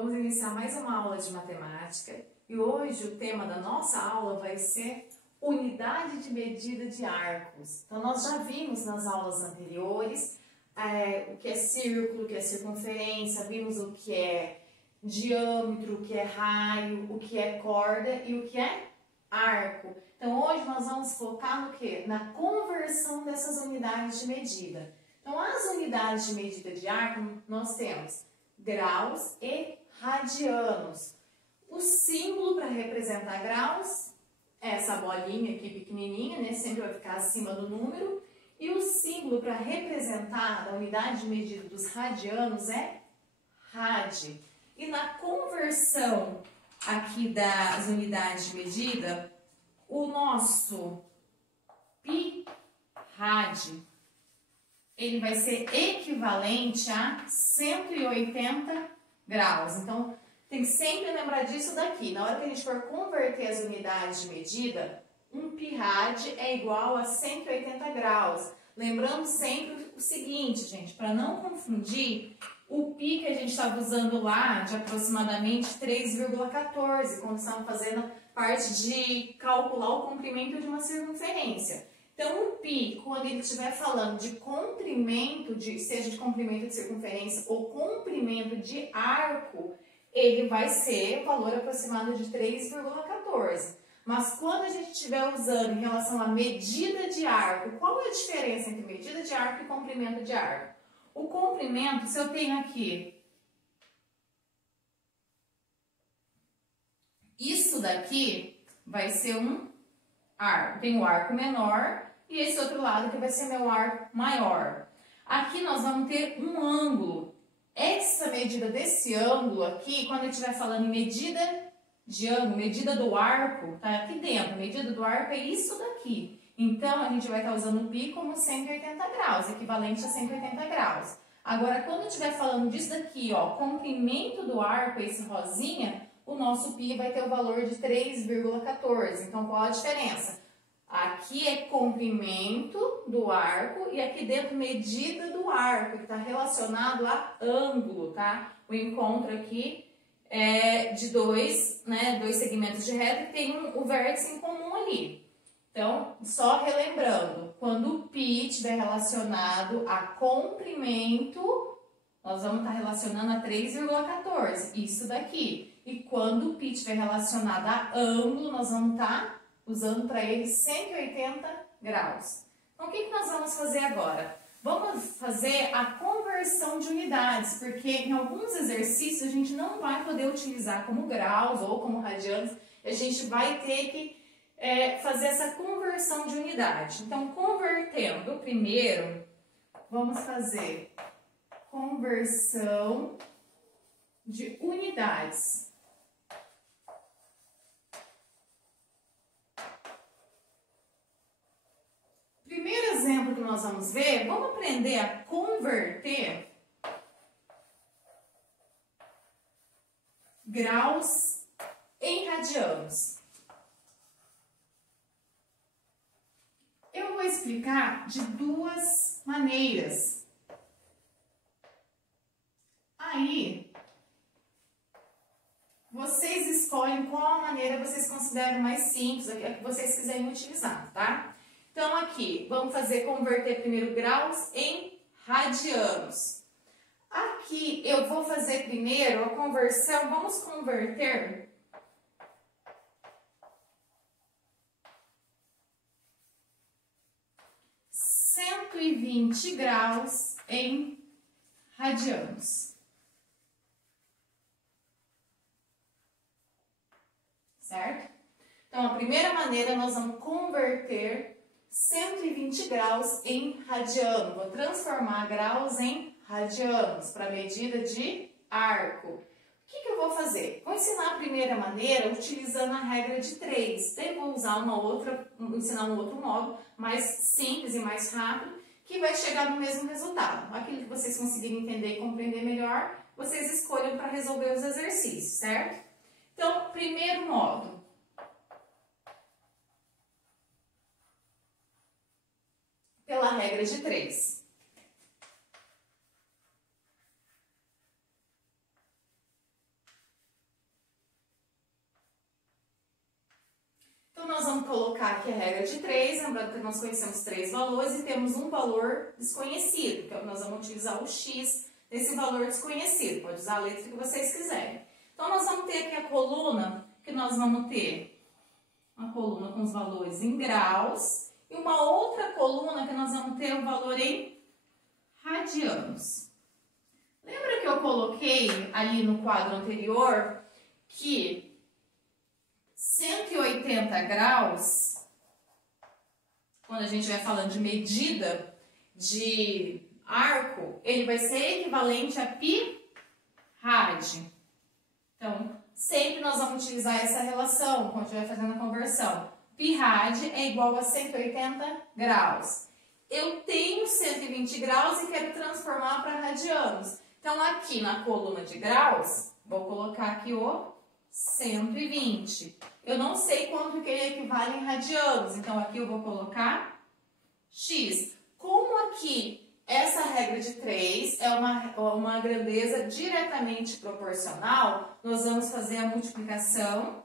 Vamos iniciar mais uma aula de matemática e hoje o tema da nossa aula vai ser unidade de medida de arcos. Então nós já vimos nas aulas anteriores o que é círculo, o que é circunferência, vimos o que é diâmetro, o que é raio, o que é corda e o que é arco. Então hoje nós vamos focar no quê? Na conversão dessas unidades de medida. Então as unidades de medida de arco nós temos graus e radianos. O símbolo para representar graus é essa bolinha aqui pequenininha, né? Sempre vai ficar acima do número. E o símbolo para representar a unidade de medida dos radianos é rad. E na conversão aqui das unidades de medida, o nosso pi rad, ele vai ser equivalente a 180 graus. Então, tem que sempre lembrar disso daqui. Na hora que a gente for converter as unidades de medida, um pi rad é igual a 180 graus. Lembrando sempre o seguinte, gente, para não confundir, o pi que a gente estava usando lá de aproximadamente 3,14, quando estamos fazendo parte de calcular o comprimento de uma circunferência. Então, o pi, quando ele estiver falando de comprimento, seja de comprimento de circunferência ou comprimento de arco, ele vai ser o valor aproximado de 3,14. Mas quando a gente estiver usando em relação à medida de arco, qual é a diferença entre medida de arco e comprimento de arco? O comprimento, se eu tenho aqui isso daqui, vai ser um arco. Tem o arco menor e esse outro lado que vai ser meu arco maior. Aqui nós vamos ter um ângulo. Essa medida desse ângulo aqui, quando eu estiver falando em medida de ângulo, medida do arco, tá aqui dentro. Medida do arco é isso daqui. Então, a gente vai estar usando o pi como 180 graus, equivalente a 180 graus. Agora, quando eu estiver falando disso daqui, ó, comprimento do arco, esse rosinha, o nosso pi vai ter o valor de 3,14. Então, qual a diferença? Aqui é comprimento do arco e aqui dentro medida do arco, que está relacionado a ângulo, tá? O encontro aqui é de dois segmentos de reta que tem o vértice em comum ali. Então, só relembrando, quando o π estiver relacionado a comprimento, nós vamos estar relacionando a 3,14, isso daqui. E quando o π estiver relacionado a ângulo, nós vamos estar usando para ele 180 graus. Então, o que nós vamos fazer agora? Vamos fazer a conversão de unidades, porque em alguns exercícios a gente não vai poder utilizar como graus ou como radianos, a gente vai ter que fazer essa conversão de unidade. Então, convertendo, primeiro, vamos fazer conversão de unidades. Primeiro exemplo que nós vamos ver, vamos aprender a converter graus em radianos. Eu vou explicar de duas maneiras. Aí, vocês escolhem qual maneira vocês consideram mais simples, a que vocês quiserem utilizar, tá? Então, aqui, vamos converter primeiro graus em radianos. Aqui, eu vou fazer primeiro a conversão, vamos converter 120 graus em radianos. Certo? Então, a primeira maneira, nós vamos converter 120 graus em radiano. Vou transformar graus em radianos para medida de arco. O que eu vou fazer? Vou ensinar a primeira maneira utilizando a regra de 3. Daí vou usar ensinar um outro modo mais simples e mais rápido, que vai chegar no mesmo resultado. Aquilo que vocês conseguirem entender e compreender melhor, vocês escolham para resolver os exercícios, certo? Então, primeiro modo. Pela regra de 3. nós vamos colocar aqui a regra de 3, lembrando que nós conhecemos 3 valores e temos um valor desconhecido, então nós vamos utilizar o x desse valor desconhecido, pode usar a letra que vocês quiserem. Então nós vamos ter aqui a coluna, que nós vamos ter uma coluna com os valores em graus e uma outra coluna que nós vamos ter o valor em radianos. Lembra que eu coloquei ali no quadro anterior que 180 graus, quando a gente vai falando de medida de arco, ele vai ser equivalente a pi rad. Então, sempre nós vamos utilizar essa relação quando estiver fazendo a conversão. Pi rad é igual a 180 graus. Eu tenho 120 graus e quero transformar para radianos. Então, aqui na coluna de graus, vou colocar aqui o 120. Eu não sei quanto que ele equivale em radianos, então aqui eu vou colocar x. Como aqui essa regra de 3 é uma grandeza diretamente proporcional, nós vamos fazer a multiplicação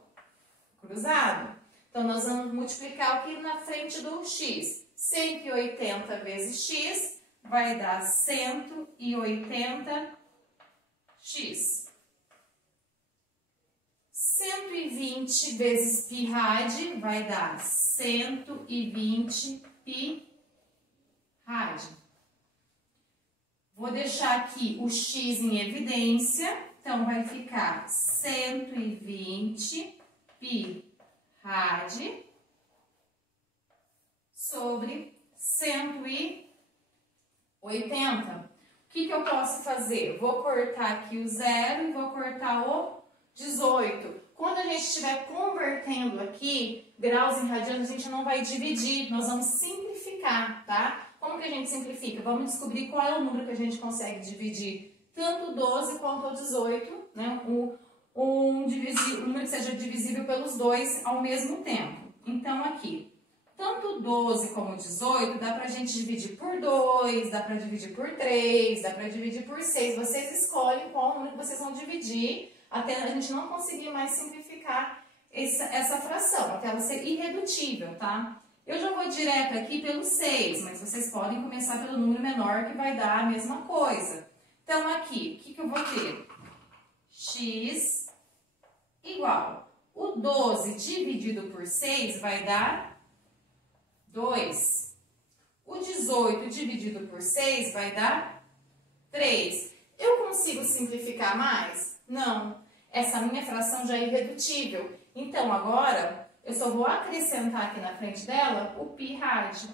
cruzada. Então, nós vamos multiplicar aqui na frente do x. 180 vezes x vai dar 180x. 120 vezes pi rad vai dar 120 pi rad. Vou deixar aqui o x em evidência, então vai ficar 120 pi rad sobre 180. O que eu posso fazer? Vou cortar aqui o 0 e vou cortar o 18. Quando a gente estiver convertendo aqui, graus em radianos, a gente não vai dividir, nós vamos simplificar, tá? Como que a gente simplifica? Vamos descobrir qual é o número que a gente consegue dividir tanto o 12 quanto o 18, né? Um número que seja divisível pelos dois ao mesmo tempo. Então, aqui, tanto o 12 como o 18, dá pra gente dividir por 2, dá pra dividir por 3, dá pra dividir por 6. Vocês escolhem qual número que vocês vão dividir, até a gente não conseguir mais simplificar essa fração, até ela ser irredutível, tá? Eu já vou direto aqui pelo 6, mas vocês podem começar pelo número menor, que vai dar a mesma coisa. Então, aqui, o que eu vou ter? X igual. O 12 dividido por 6 vai dar 2. O 18 dividido por 6 vai dar 3. Eu consigo simplificar mais? Não. Essa minha fração já é irredutível. Então, agora, eu só vou acrescentar aqui na frente dela o pi rad.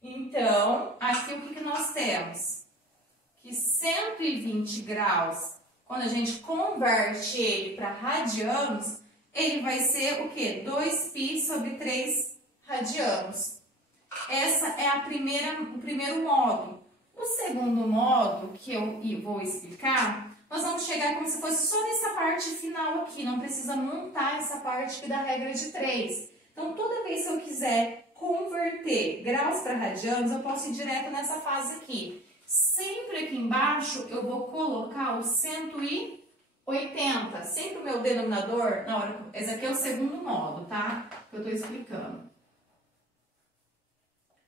Então, aqui o que nós temos? Que 120 graus, quando a gente converte ele para radianos, ele vai ser o quê? 2π sobre 3 radianos. Essa é o primeiro módulo. O segundo módulo, que eu vou explicar, nós vamos chegar como se fosse só nessa parte final aqui, não precisa montar essa parte aqui da regra de 3. Então, toda vez que eu quiser converter graus para radianos, eu posso ir direto nessa fase aqui. Sempre aqui embaixo, eu vou colocar o 180. Sempre o meu denominador, na hora, esse aqui é o segundo módulo, tá? Que eu estou explicando.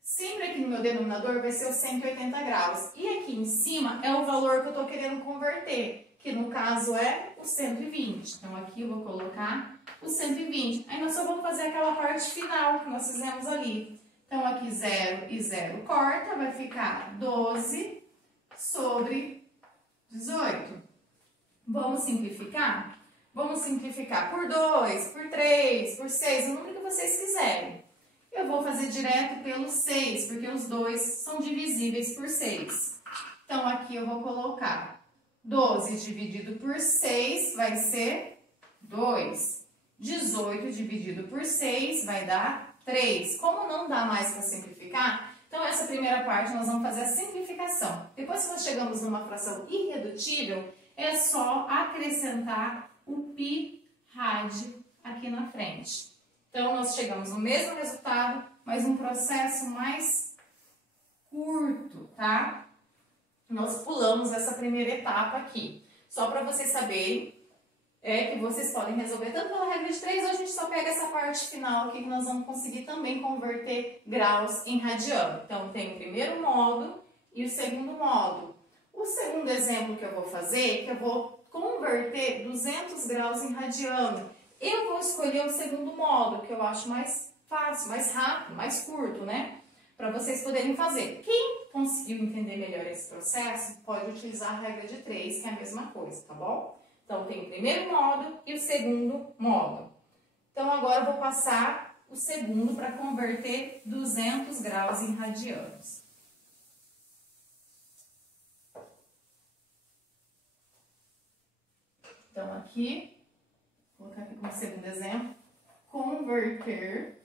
Sempre aqui no meu denominador vai ser os 180 graus. E aqui em cima é o valor que eu estou querendo converter, que no caso é o 120. Então, aqui eu vou colocar o 120. Aí nós só vamos fazer aquela parte final que nós fizemos ali. Então, aqui 0 e 0 corta, vai ficar 12 sobre 18. Vamos simplificar? Vamos simplificar por 2, por 3, por 6, o número que vocês quiserem. Eu vou fazer direto pelo 6, porque os dois são divisíveis por 6. Então, aqui eu vou colocar 12 dividido por 6 vai ser 2. 18 dividido por 6 vai dar 3. Como não dá mais para simplificar, então essa primeira parte nós vamos fazer a simplificação. Depois que nós chegamos numa fração irredutível, é só acrescentar o pi rad aqui na frente. Então, nós chegamos no mesmo resultado, mas um processo mais curto, tá? Nós pulamos essa primeira etapa aqui. Só para vocês saberem, é que vocês podem resolver tanto pela regra de 3, ou a gente só pega essa parte final aqui que nós vamos conseguir também converter graus em radiano. Então, tem o primeiro modo e o segundo modo. O segundo exemplo que eu vou fazer, que eu vou converter 200 graus em radiano. Eu vou escolher o segundo modo, que eu acho mais fácil, mais rápido, mais curto, né? Para vocês poderem fazer. Quem conseguiu entender melhor esse processo, pode utilizar a regra de 3, que é a mesma coisa, tá bom? Então, tem o primeiro modo e o segundo modo. Então, agora eu vou passar o segundo para converter 200 graus em radianos. Então, aqui, vou colocar aqui como segundo exemplo, converter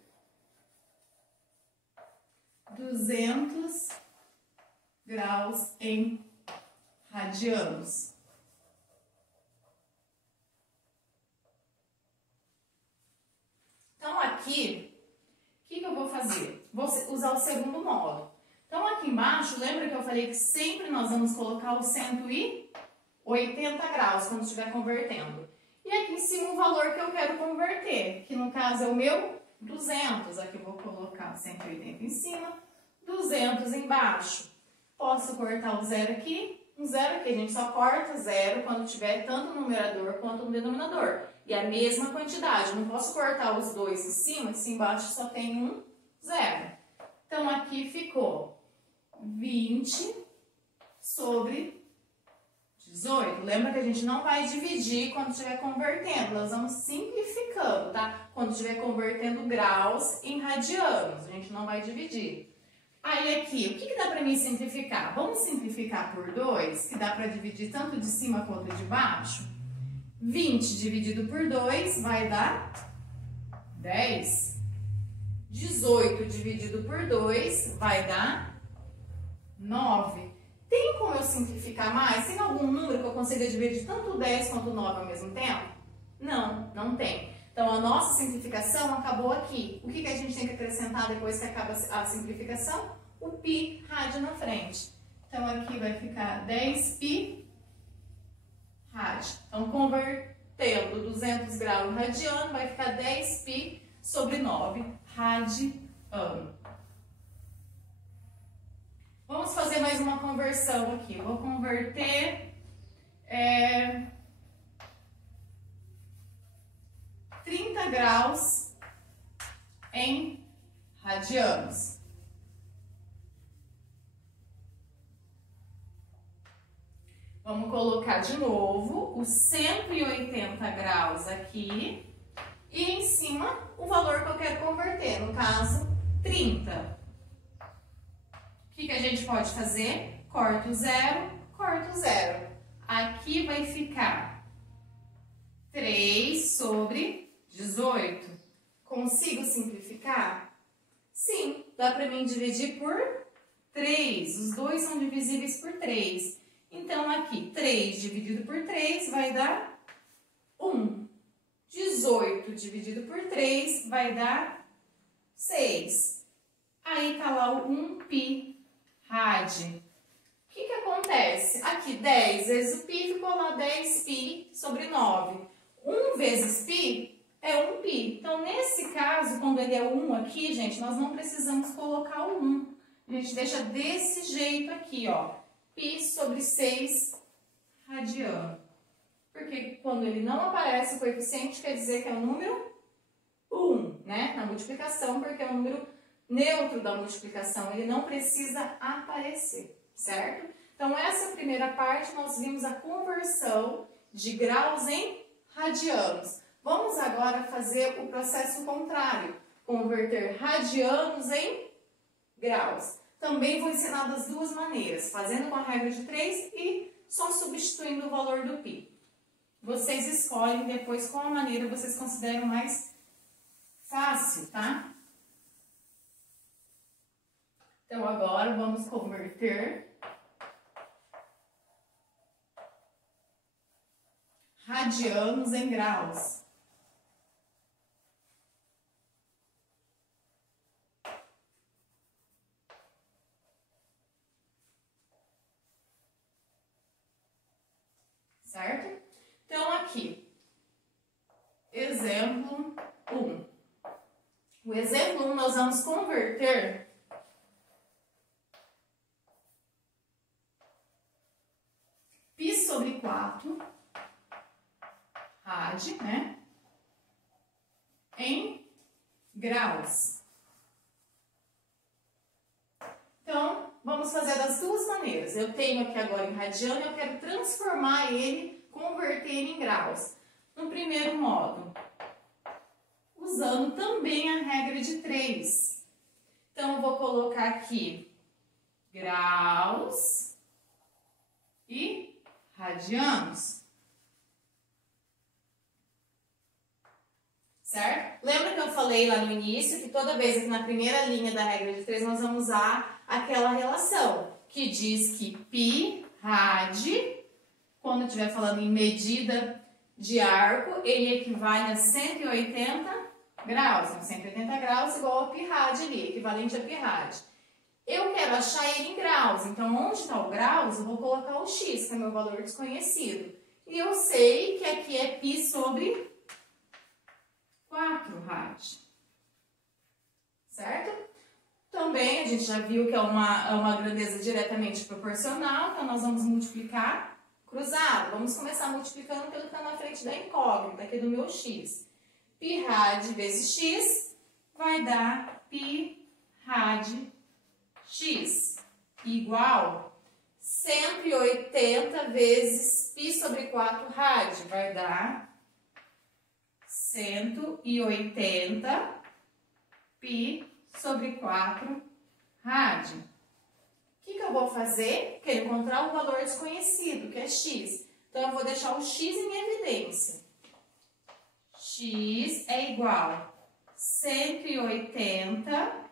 200 graus em radianos. Então, aqui, o que eu vou fazer? Vou usar o segundo modo. Então, aqui embaixo, lembra que eu falei que sempre nós vamos colocar o 180 graus quando estiver convertendo. E aqui em cima o valor que eu quero converter, que no caso é o meu 200. Aqui eu vou colocar 180 em cima, 200 embaixo. Posso cortar o zero aqui, um zero aqui. A gente só corta zero quando tiver tanto no numerador quanto no denominador. E a mesma quantidade. Eu não posso cortar os dois em cima, e se embaixo só tem um zero. Então, aqui ficou 20 sobre 18. Lembra que a gente não vai dividir quando estiver convertendo. Nós vamos simplificando, tá? Quando estiver convertendo graus em radianos. A gente não vai dividir. Aí, aqui, o que dá para mim simplificar? Vamos simplificar por 2, que dá para dividir tanto de cima quanto de baixo. 20 dividido por 2 vai dar 10. 18 dividido por 2 vai dar 9. Tem como eu simplificar mais? Tem algum número que eu consiga dividir tanto 10 quanto 9 ao mesmo tempo? Não, não tem. Então, a nossa simplificação acabou aqui. O que a gente tem que acrescentar depois que acaba a simplificação? O pi rádio na frente. Então, aqui vai ficar 10 pi rádio. Então, convertendo 200 graus em radiano, vai ficar 10 pi sobre 9 radiano. Vamos fazer mais uma conversão aqui. Eu vou converter 30 graus em radianos. Vamos colocar de novo os 180 graus aqui e em cima o valor que eu quero converter, no caso 30. O que a gente pode fazer? Corta o zero, corta o zero. Aqui vai ficar 3 sobre 18. Consigo simplificar? Sim, dá para mim dividir por 3. Os dois são divisíveis por 3. Então, aqui, 3 dividido por 3 vai dar 1. 18 dividido por 3 vai dar 6. Aí tá lá o 1 pi rádio. O que acontece? Aqui, 10 vezes o pi ficou lá 10 pi sobre 9. 1 vezes pi é 1 pi. Então, nesse caso, quando ele é 1 aqui, gente, nós não precisamos colocar o 1. A gente deixa desse jeito aqui, ó. Pi sobre 6 radiano. Porque quando ele não aparece o coeficiente, quer dizer que é o número 1, né? Na multiplicação, porque é o número neutro da multiplicação. Ele não precisa aparecer, certo? Então, essa primeira parte, nós vimos a conversão de graus em radianos. Vamos agora fazer o processo contrário. Converter radianos em graus. Também vou ensinar das duas maneiras, fazendo com a regra de 3 e só substituindo o valor do pi. Vocês escolhem depois qual a maneira vocês consideram mais fácil, tá? Então, agora vamos converter radianos em graus. Certo? Então, aqui, exemplo 1. O exemplo 1 nós vamos converter π sobre 4 rad, né, em graus. Então, vamos fazer das duas maneiras. Eu tenho aqui agora em radiano e eu quero transformar ele, converter ele em graus. No primeiro modo, usando também a regra de 3. Então, eu vou colocar aqui graus e radianos. Certo? Lembra que eu falei lá no início que toda vez aqui na primeira linha da regra de 3 nós vamos usar aquela relação que diz que π rad, quando estiver falando em medida de arco, ele equivale a 180 graus. Então, 180 graus igual a π rad ali, equivalente a π rad. Eu quero achar ele em graus, então onde está o graus, eu vou colocar o x, que é meu valor desconhecido. E eu sei que aqui é π sobre 4 rad. Certo? Também a gente já viu que é uma grandeza diretamente proporcional, então nós vamos multiplicar cruzado. Vamos começar multiplicando pelo que está na frente da incógnita, aqui do meu x. π rad vezes x vai dar π rad x igual 180 vezes π sobre 4 rad, vai dar 180 π sobre 4 rad. O que eu vou fazer? Quero encontrar o valor desconhecido, que é x. Então, eu vou deixar o x em evidência. X é igual a 180,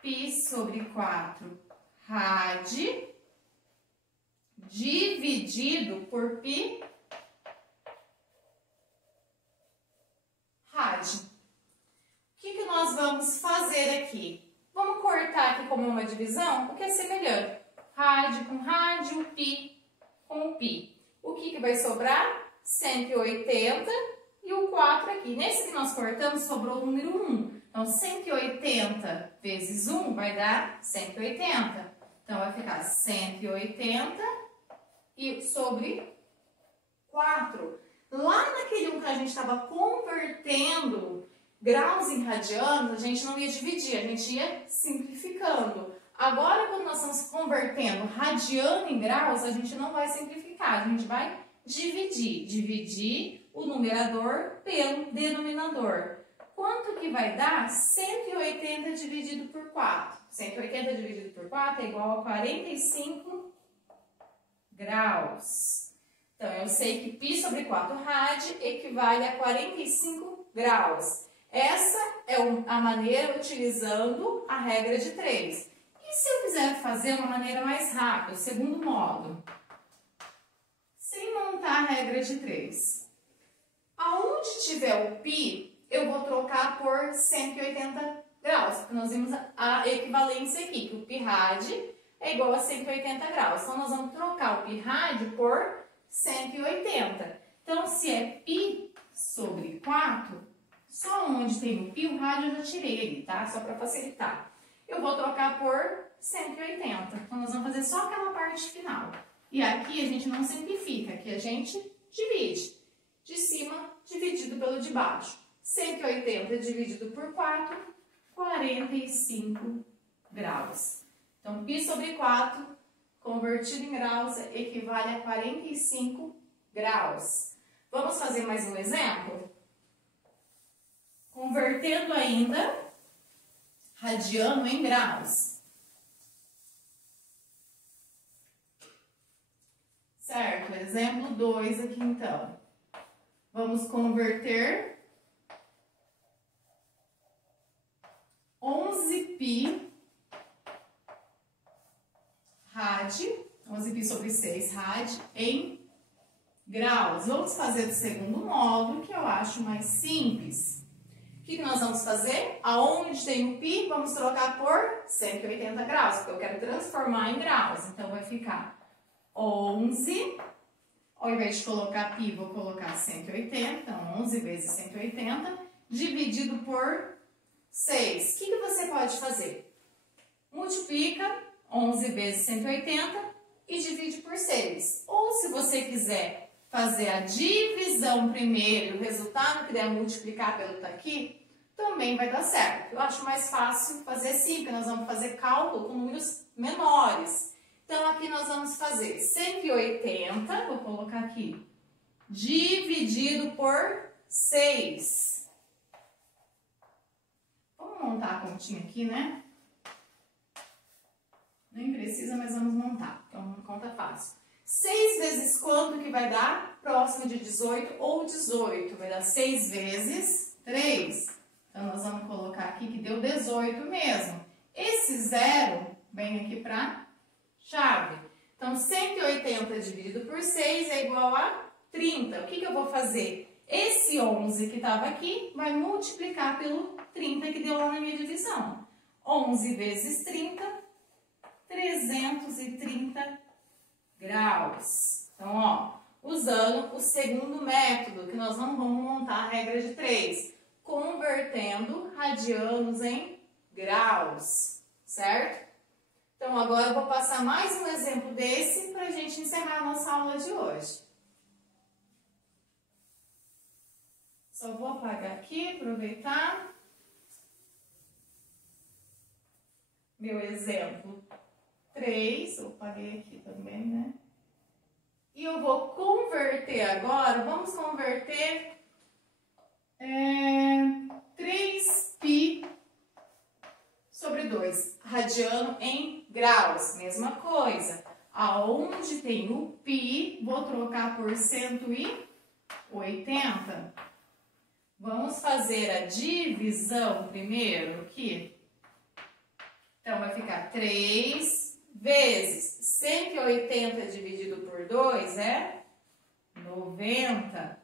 π sobre 4 rad dividido por π rad. O que nós vamos fazer aqui? Vamos cortar aqui como uma divisão, porque é semelhante. Rad com rádio, π com π. O que vai sobrar? 180 e o 4 aqui. Nesse que nós cortamos, sobrou o número 1. Então, 180 vezes 1 vai dar 180. Então, vai ficar 180 e sobre 4. Lá naquele 1 que a gente estava convertendo graus em radianos, a gente não ia dividir, a gente ia simplificando. Agora, quando nós estamos convertendo radiano em graus, a gente não vai simplificar, a gente vai dividir. Dividir o numerador pelo denominador. Quanto que vai dar? 180 dividido por 4. 180 dividido por 4 é igual a 45 graus. Então, eu sei que π sobre 4 rad equivale a 45 graus. Essa é a maneira utilizando a regra de 3. E se eu quiser fazer uma maneira mais rápida, o segundo modo? Sem montar a regra de 3. Aonde tiver o π, eu vou trocar por 180 graus, porque nós vimos a equivalência aqui, que o π rad é igual a 180 graus. Então, nós vamos trocar o π rad por 180. Então, se é π sobre 4, só onde tem o π, o rad eu já tirei ali, tá? Só para facilitar. Eu vou trocar por 180. Então, nós vamos fazer só aquela parte final. E aqui a gente não simplifica, aqui a gente divide. De cima dividido pelo de baixo. 180 dividido por 4, 45 graus. Então, π sobre 4, convertido em graus, equivale a 45 graus. Vamos fazer mais um exemplo? Convertendo ainda radiano em graus. Certo? Exemplo 2 aqui, então. Vamos converter 11π rad, 11π sobre 6 rad, em graus. Vamos fazer do segundo módulo, que eu acho mais simples. O que nós vamos fazer? Aonde tem o π, vamos trocar por 180 graus, porque eu quero transformar em graus. Então, vai ficar 11 Ao invés de colocar π, vou colocar 180. Então, 11 vezes 180 dividido por 6. O que você pode fazer? Multiplica 11 vezes 180 e divide por 6. Ou, se você quiser fazer a divisão primeiro, o resultado que der multiplicar pelo que tá aqui, também vai dar certo. Eu acho mais fácil fazer assim, porque nós vamos fazer cálculo com números menores. Então, aqui nós vamos fazer 180, vou colocar aqui, dividido por 6. Vamos montar a continha aqui, né? Nem precisa, mas vamos montar. Então, uma conta fácil. 6 vezes quanto que vai dar? Próximo de 18 ou 18. Vai dar 6 vezes 3. Então, nós vamos colocar aqui que deu 18 mesmo. Esse zero vem aqui para chave. Então, 180 dividido por 6 é igual a 30. O que eu vou fazer? Esse 11 que estava aqui vai multiplicar pelo 30 que deu lá na minha divisão. 11 vezes 30, 330 graus. Então, ó, usando o segundo método, que nós não vamos montar a regra de 3, convertendo radianos em graus, certo? Então, agora eu vou passar mais um exemplo desse para a gente encerrar a nossa aula de hoje. Só vou apagar aqui, aproveitar. Meu exemplo 3, eu apaguei aqui também, né? E eu vou converter agora, vamos converter 3π sobre 2, radiano em graus, mesma coisa. Aonde tem o π, vou trocar por 180. Vamos fazer a divisão primeiro aqui. Então, vai ficar 3 vezes 180 dividido por 2 é 90.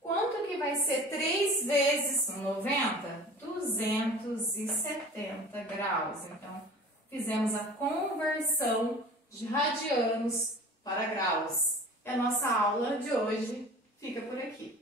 Quanto que vai ser 3 vezes 90? 270 graus. Então, fizemos a conversão de radianos para graus. E a nossa aula de hoje fica por aqui.